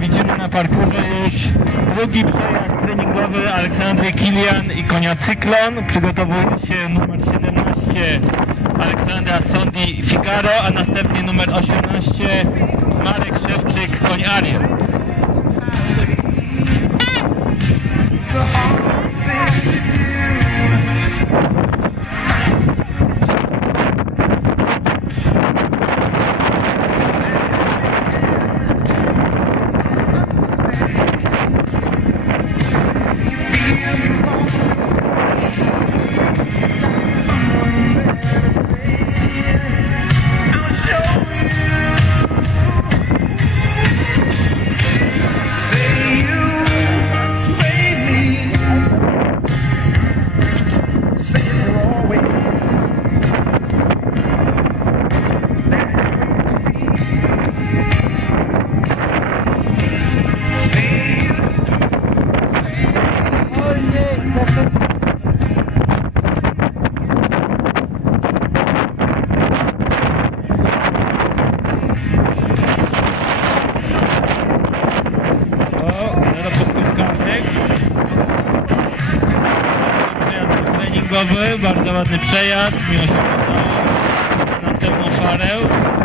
Widzimy na parkurze już drugi przejazd treningowy Aleksandry Kilian i konia Cyklon. Przygotowuje się numer 17 Aleksandra Sondi Figaro, a następnie numer 18 Marek Szewczyk, koń Ariel. Bardzo ładny przejazd, miło się oglądało. Następną parę.